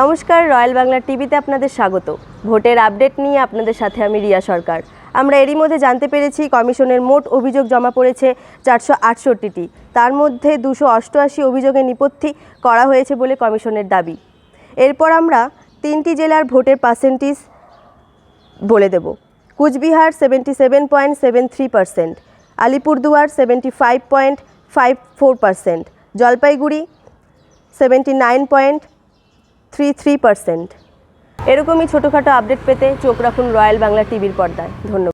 নমস্কার, রয়্যাল বাংলা টিভিতে আপনাদের স্বাগত। ভোটের আপডেট নিয়ে আপনাদের সাথে আমি রিয়া সরকার। আমরা এরই মধ্যে জানতে পেরেছি, কমিশনের মোট অভিযোগ জমা পড়েছে চারশো আটষট্টিটি। তার মধ্যে দুশো অষ্টআশি অভিযোগে নিপত্তি করা হয়েছে বলে কমিশনের দাবি। এরপর আমরা তিনটি জেলার ভোটের পার্সেন্টেজ বলে দেব। Cooch Behar seventy seven point seven three percent, Alipurduar seventy five point five four percent, Jalpaiguri seventy nine point three three percent এরকমই ছোটোখাটো আপডেট পেতে চোখ রাখুন রয়্যাল বাংলা টিভির পর্দায়। ধন্যবাদ।